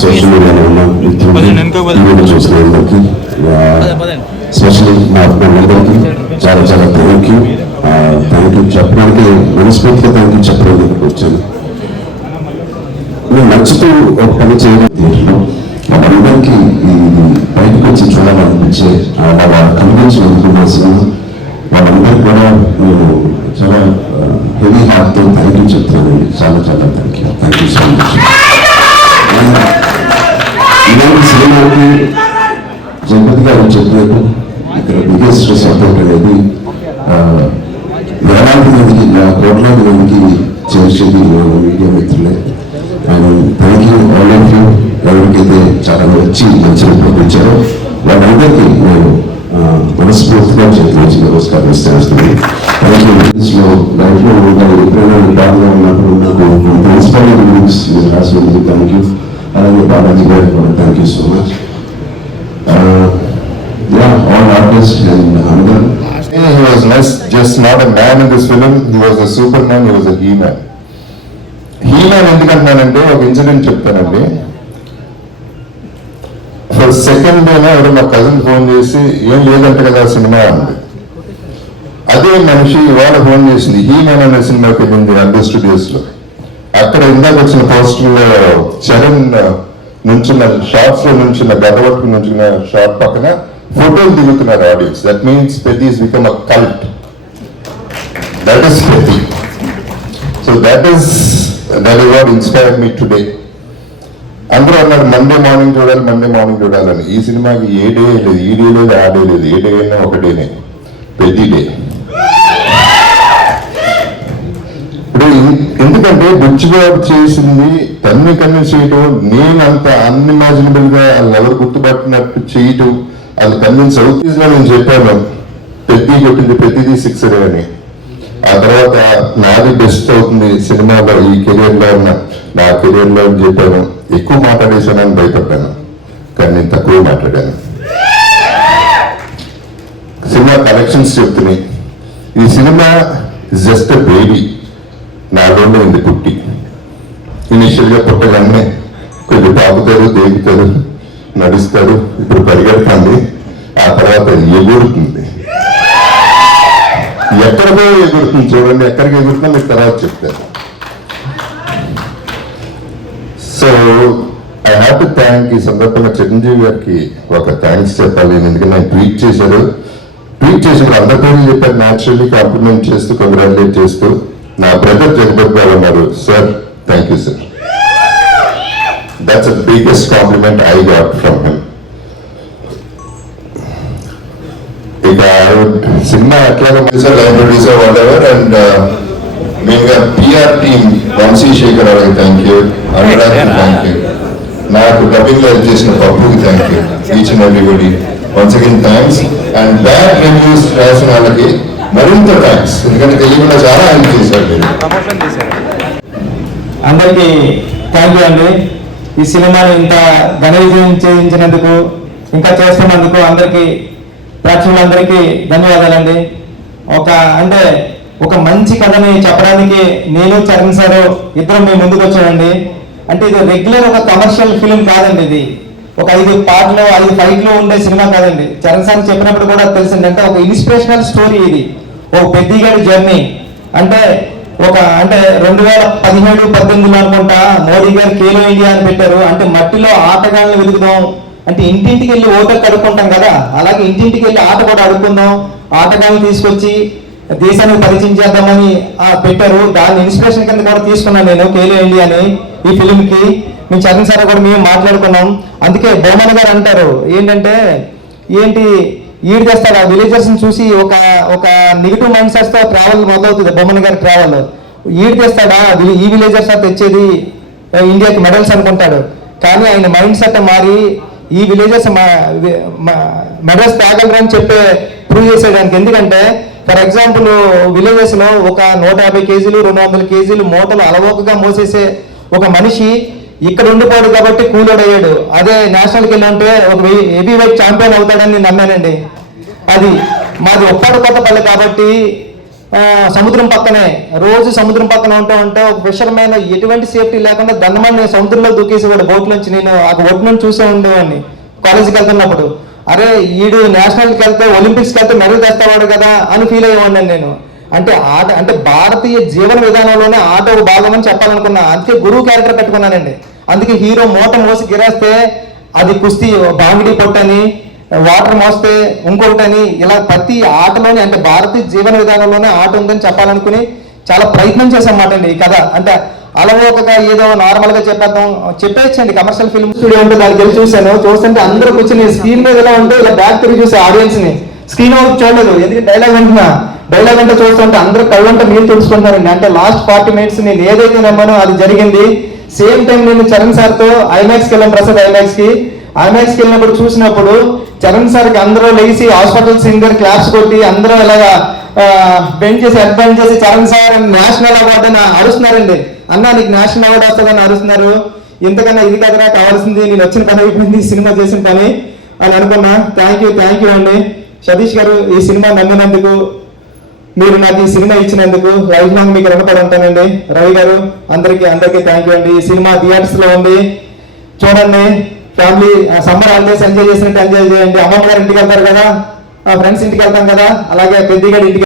Social మీడియాలో ఉన్న మిత్రులు చూసిన అందరికీ స్పెషల్లీ మా అందరికీ చాలా చాలా థ్యాంక్ యూ చెప్పడానికి మనస్ఫూర్తిగా థ్యాంక్ యూ చెప్పడానికి వచ్చాను. నేను నచ్చుతూ ఒక పని చేయడం దీంట్లో వాళ్ళందరికీ బయటకు వచ్చి చూడాలనిపించే వాళ్ళ కనిపించినందుకు సినిమా వాళ్ళందరికీ కూడా నేను చాలా హెవీ హార్ట్తో థ్యాంక్ యూ చెప్తున్నానండి. చాలా చాలా థ్యాంక్ యూ సో మచ్. ఇలాంటి సినిమాకి జగపతి గారు చెప్పినట్టు ఇక్కడ బిగ్గెస్ట్ సపోర్ట్ అనేది వేలాది మందికి కోట్లాది మందికి చేసేది మీడియా మిత్రులే. And thank you all of you. ఎవరికైతే చాలా వచ్చి మంచిగా పంపించారో వాళ్ళందరికీ నేను మనస్ఫూర్తిగా చేతి నమస్కారం ఇస్తాను. Thank you. లైఫ్లో ఎప్పుడైనా బాగా ఉన్నప్పుడు నాకు ఇన్స్పైరింగ్ బుక్స్ మీరు రాసినందుకు థ్యాంక్ యూ. అలాగే బాలాజీ గారు కూడా thank you so much. All artists and Anand. He was just not a man in this film. He was a Superman. He was a He-Man. He-Man ఎందుకంటున్నానంటే ఒక ఇన్సిడెంట్ చెప్తానండి. For second డేనే ఎవరు మా cousin phone చేసి ఏం లేదంట కదా సినిమా అంది. అదే మనిషి ఇవాళ ఫోన్ చేసింది. He-Man అనే సినిమాకి వెళ్ళింది అండర్ స్టూడియోస్ లో. అక్కడ ఇందాక వచ్చిన పోస్టర్ లో చరణ్ నుంచున్న షార్ట్స్ లో నుంచున్న గడవట్టు నుంచున్న షార్ట్ పక్కన ఫోటోలు దిగుతున్నారు audience. That means Peddi is become a cult. That is Peddi. So that is what inspired me today. అందరూ అన్నారు మండే మార్నింగ్ చూడాలని. ఈ సినిమాకి ఏ డే లేదు, ఈ డే లేదు, ఆ డే లేదు. ఏ డే అయినా ఒకటేనే, పెద్ది డే. ఇప్పుడు ఎందుకంటే బుచ్చిబాబు చేసింది తన్ని కన్విన్స్ చేయటం, నేనంత అన్ఇమాజినబుల్ గా వాళ్ళు ఎవరు గుర్తుపట్టినట్టు చేయటం, అది కన్విన్స్ అవుతుంది. నేను చెప్పాను పెద్ది కొట్టింది, ప్రతిదీ సిక్సరే అని. ఆ తర్వాత నాది బెస్ట్ అవుతుంది సినిమాలో ఈ కెరీర్ లో ఉన్న నా కెరీర్ లో అని చెప్పాను. ఎక్కువ మాట్లాడేసానని భయపడ్డాను, కానీ నేను తక్కువ మాట్లాడాను. సినిమా కలెక్షన్స్ చెప్తున్నాయి. ఈ సినిమా జస్ట్ అ బేబీ. నాలోనే ఉంది పుట్టి. ఇనిషియల్ గా పుట్టగానే కొంచెం తాగుతారు, దేగుతారు, నడుస్తారు. ఇప్పుడు పరిగెడుతుంది. ఆ తర్వాత ఎగురుతుంది. ఎక్కడికో ఎగురుతుంది. చూడండి ఎక్కడికి ఎగురుతుందో మీకు తర్వాత చెప్తారు. So I have to thank. ఈ సందర్భంగా చిరంజీవి గారికి ఒక థ్యాంక్స్ చెప్పాలి. ఎందుకంటే నేను ట్వీట్ చేసినప్పుడు అందరి పేరు చెప్పారు. న్యాచురల్లీ కాంప్లిమెంట్ చేస్తూ, కంగ్రాచులేట్ చేస్తూ నా బ్రదర్ జగపతి గారు ఉన్నారు. Sir thank you sir. That's the biggest compliment I got from him. ఇక సినిమా ఎట్లాగా line producer whatever. And మెయిన్గా పిఆర్ టీమ్ వంశీశేఖర్ గారికి థ్యాంక్ యూ, అనురాగ్కి థ్యాంక్ యూ, నాకు డబ్బింగ్ లో చేసిన పప్పుకి thank you, each and everybody once again thanks. And bad reviews రాసిన వాళ్ళకి మరింత థ్యాంక్స్. ఎందుకంటే తెలియకుండా చాలా హెల్ప్ చేశారు మీరు. అందరికీ థ్యాంక్ యూ అండి. ఈ సినిమాని ఇంత ఘన విజయం చేయించినందుకు, ఇంకా చేస్తున్నందుకు అందరికీ, ప్రేక్షకులందరికీ ధన్యవాదాలండి. ఒక మంచి కథని చెప్పడానికి నేను చరణ్ సార్ ఇద్దరం మీ ముందుకు వచ్చానండి. అంటే ఇది రెగ్యులర్ ఒక కమర్షియల్ ఫిలిం కాదండి. ఇది ఒక 5 పాటలు 5 ఫైట్లు ఉండే సినిమా కాదండి. చరణ్ సార్ చెప్పినప్పుడు కూడా తెలిసింది. అంటే ఒక ఇన్స్పిరేషనల్ స్టోరీ ఇది. ఓ పెద్దిగాడి జర్నీ. అంటే ఒక అంటే 2017-18 అనుకుంటా మోడీ గారు ఖేలో ఇండియా అని పెట్టారు. అంటే మట్టిలో ఆటగాళ్ళని వెతుకుదాం, అంటే ఇంటింటికి వెళ్ళి ఓటర్ అడుక్కుంటాం కదా, అలాగే ఇంటింటికి వెళ్ళి ఆట కూడా అడుక్కుందాం, ఆటగాళ్ళని తీసుకొచ్చి దేశానికి పరిచయం చేద్దామని పెట్టారు. దాన్ని ఇన్స్పిరేషన్ కింద కూడా తీసుకున్నాను నేను ఖేలో ఇండియాని ఈ ఫిలింకి. మేము చరణ్ సార్ కూడా మేము మాట్లాడుకున్నాం. అందుకే బొమ్మన్ గారు అంటారు ఏంటంటే, ఏంటి ఈడు తెస్తాడు ఆ విలేజర్స్ని చూసి ఒక నెగిటివ్ మైండ్ సెట్స్తో ట్రావెల్ మొదలవుతుంది. బొమ్మన్ గారి ట్రావెల్ ఈడు తెస్తాడా, ఈ విలేజర్స్ తెచ్చేది ఇండియాకి మెడల్స్ అనుకుంటాడు. కానీ ఆయన మైండ్ సెట్ మారి ఈ విలేజర్స్ మెడల్స్ తేగలరు అని చెప్పే ప్రూవ్ చేసేయడానికి. ఎందుకంటే ఫర్ ఎగ్జాంపుల్ విలేజెస్లో ఒక 150 కేజీలు 200 కేజీలు మూటలు అలవోకగా మోసేసే ఒక మనిషి ఇక్కడ ఉండిపోడు కాబట్టి కూలోడ్ అయ్యాడు. అదే నేషనల్కి వెళ్ళి ఉంటే ఒక హెవీ వెయిట్ ఛాంపియన్ అవుతాడని నేను నమ్మానండి. అది మాది ఉప్పాడు కొత్తపల్లి కాబట్టి సముద్రం పక్కనే, రోజు సముద్రం పక్కన ఉంటే ఒక ఫిషర్మెన్ ఎటువంటి సేఫ్టీ లేకుండా దండమని సముద్రంలో దూకేసేవాడు బోట్లోంచి. నేను ఆ ఒడ్డు నుంచి చూసే ఉండేవాడిని కాలేజీకి వెళ్తున్నప్పుడు. అరే ఈడు నేషనల్కి వెళ్తే ఒలింపిక్స్కి వెళ్తే మెడల్ తెస్తావాడు కదా అని ఫీల్ అయ్యేవాడిని నేను. అంటే ఆట అంటే భారతీయ జీవన విధానంలోనే ఆట ఒక భాగం అని చెప్పాలనుకున్నా. అందుకే గురువు క్యారెక్టర్ పెట్టుకున్నానండి. అందుకే హీరో మూట మోసి గిరేస్తే అది కుస్తీ బాంగిడి పొట్టని, వాటర్ మోస్తే ఇంకొకటని, ఇలా ప్రతి ఆటలోనే అంటే భారతీయ జీవన విధానంలోనే ఆట ఉందని చెప్పాలనుకుని చాలా ప్రయత్నం చేసామాట అండి ఈ కథ. అంటే అలవోకగా ఏదో నార్మల్గా చెప్పేయచ్చండి. కమర్షియల్ ఫిల్మ్ స్టూడియో ఉంటే దానికి వెళ్ళి చూశాను. చూస్తుంటే అందరూ కూర్చొని స్క్రీన్ మీద ఎలా ఉంటే ఇలా బ్యాక్ తిరిగి చూసే ఆడియన్స్ని, స్క్రీన్ అవుట్ చూడలేదు. ఎందుకంటే డైలాగ్ అంటే చూస్తుంటే అందరూ కళ్ళంటే మీరు తెలుసుకుంటారండి. అంటే లాస్ట్ 40 minutes నేను ఏదైతే నమ్మానో అది జరిగింది. సేమ్ టైం నేను చరణ్ సార్తో ఐమాక్స్కి వెళ్ళాను, ప్రసాద్ ఐమాక్స్కి వెళ్ళినప్పుడు చూసినప్పుడు చరణ్ సార్కి అందరూ లేచి హాస్పిటల్ సీన్ దగ్గర క్లాప్స్ కొట్టి అందరూ ఇలాగా బెండ్ చేసి అడ్బండ్ చేసి చరణ్ సార్ నేషనల్ అవార్డు అని అరుస్తున్నారండి. అన్నా నీకు నేషనల్ అవార్డు వస్తుందని అరుస్తున్నారు. ఇంతకన్నా ఇది కదరా కావాల్సింది, నేను వచ్చిన పని అయిపోయింది, సినిమా చేసిన పని అని అనుకున్నా. థ్యాంక్ యూ అండి సతీష్ గారు, ఈ సినిమా నమ్మినందుకు, మీరు నాకు ఈ సినిమా ఇచ్చినందుకు లైఫ్ లాంగ్ మీకు రుణపడి ఉంటానండి. రవి గారు అందరికీ థ్యాంక్ యూ అండి. ఈ సినిమా థియేటర్స్లో ఉంది, చూడండి. ఫ్యామిలీ సమ్మర్ హాలిడేస్ ఎంజాయ్ చేసినట్టు ఎంజాయ్ చేయండి. అమ్మమ్మ గారు ఇంటికి వెళ్తారు కదా, ఫ్రెండ్స్ ఇంటికి వెళ్తాం కదా, అలాగే పెద్దగారి ఇంటికి